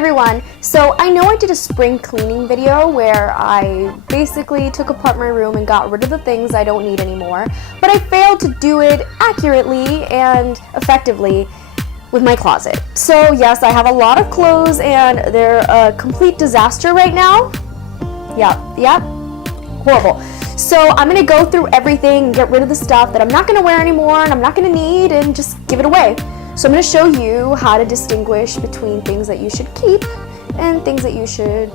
everyone, so I know I did a spring cleaning video where I basically took apart my room and got rid of the things I don't need anymore, but I failed to do it accurately and effectively with my closet. So yes, I have a lot of clothes and they're a complete disaster right now. Yep, horrible. So I'm gonna go through everything and get rid of the stuff that I'm not gonna wear anymore and I'm not gonna need and just give it away. So I'm going to show you how to distinguish between things that you should keep and things that you should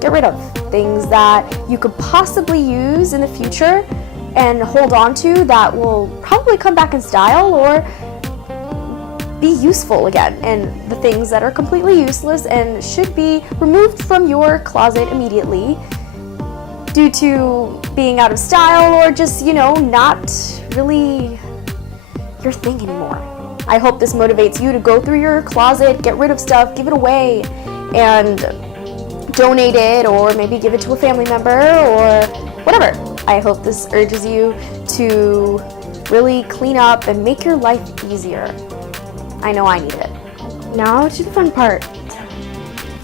get rid of. Things that you could possibly use in the future and hold on to that will probably come back in style or be useful again. And the things that are completely useless and should be removed from your closet immediately due to being out of style or just, not really your thing anymore. I hope this motivates you to go through your closet, get rid of stuff, give it away, and donate it, or maybe give it to a family member, or whatever. I hope this urges you to really clean up and make your life easier. I know I need it. Now to the fun part.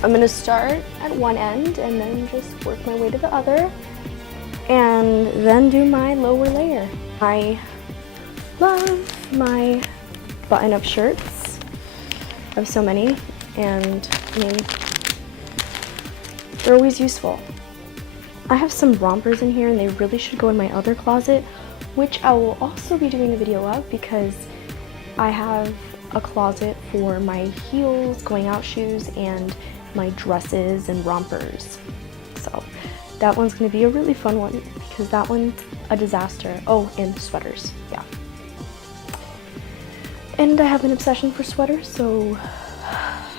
I'm going to start at one end and then just work my way to the other, and then do my lower layer. I love my button-up shirts. I have so many, and they're always useful. I have some rompers in here and they really should go in my other closet, which I will also be doing a video of because I have a closet for my heels, going out shoes, and my dresses and rompers. So that one's going to be a really fun one because that one's a disaster. Oh, and sweaters, yeah. And I have an obsession for sweaters, so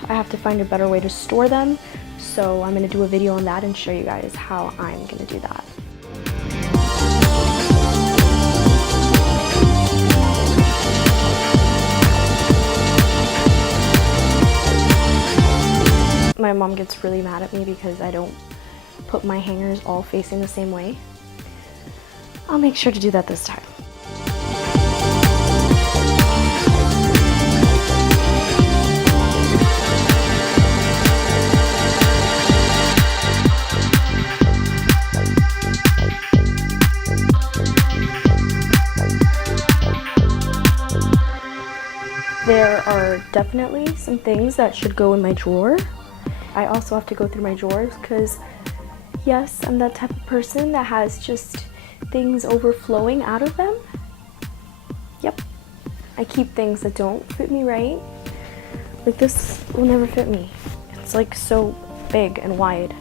I have to find a better way to store them. So I'm going to do a video on that and show you guys how I'm going to do that. My mom gets really mad at me because I don't put my hangers all facing the same way. I'll make sure to do that this time. There are definitely some things that should go in my drawer. I also have to go through my drawers because, yes, I'm that type of person that has just things overflowing out of them. Yep. I keep things that don't fit me right. Like this will never fit me. It's like so big and wide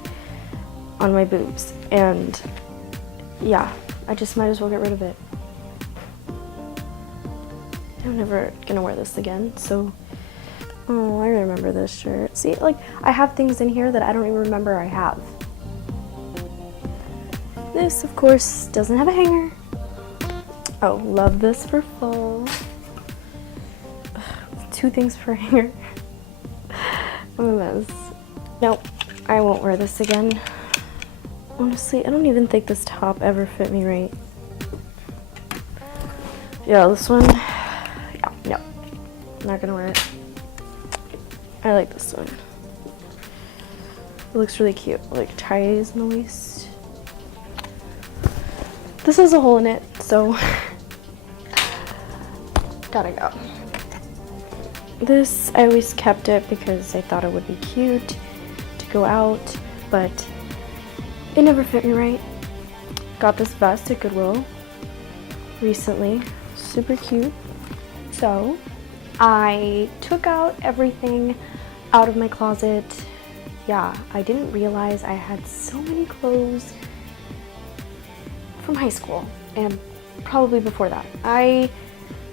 on my boobs. And yeah, I just might as well get rid of it. I'm never gonna wear this again, so, oh, I remember this shirt. See, like, I have things in here that I don't even remember I have. This, of course, doesn't have a hanger. Oh, love this for fall. Two things for a hanger. I'm a mess. Nope, I won't wear this again. Honestly, I don't even think this top ever fit me right. Yeah, this one. No, I'm not gonna wear it. I like this one. It looks really cute, like ties in the waist. This has a hole in it, so gotta go. This, I always kept it because I thought it would be cute to go out, but it never fit me right. Got this vest at Goodwill recently, super cute. So I took out everything out of my closet. Yeah, I didn't realize I had so many clothes from high school and probably before that. I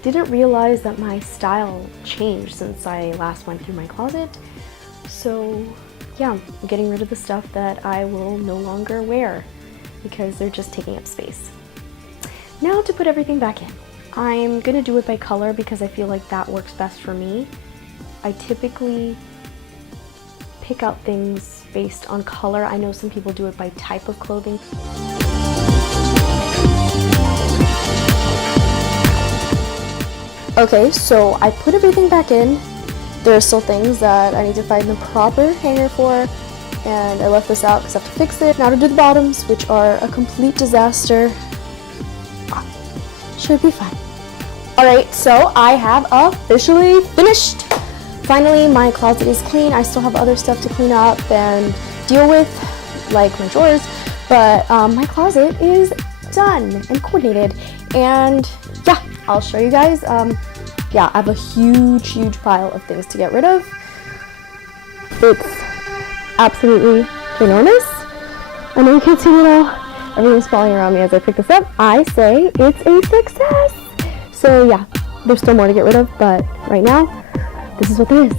didn't realize that my style changed since I last went through my closet. So yeah, I'm getting rid of the stuff that I will no longer wear because they're just taking up space. Now to put everything back in. I'm gonna do it by color because I feel like that works best for me. I typically pick out things based on color. I know some people do it by type of clothing. Okay, so I put everything back in There are still things that I need to find the proper hanger for, and I left this out because I have to fix it. Now to do the bottoms, which are a complete disaster. Should be fine. Alright, so I have officially finished. Finally, my closet is clean. I still have other stuff to clean up and deal with, like my drawers, but my closet is done and coordinated. And yeah, I'll show you guys. Yeah, I have a huge pile of things to get rid of. It's absolutely enormous. I know you can't see it all. Everything's falling around me as I pick this up. I say it's a success. So yeah, there's still more to get rid of, but right now, this is what there is.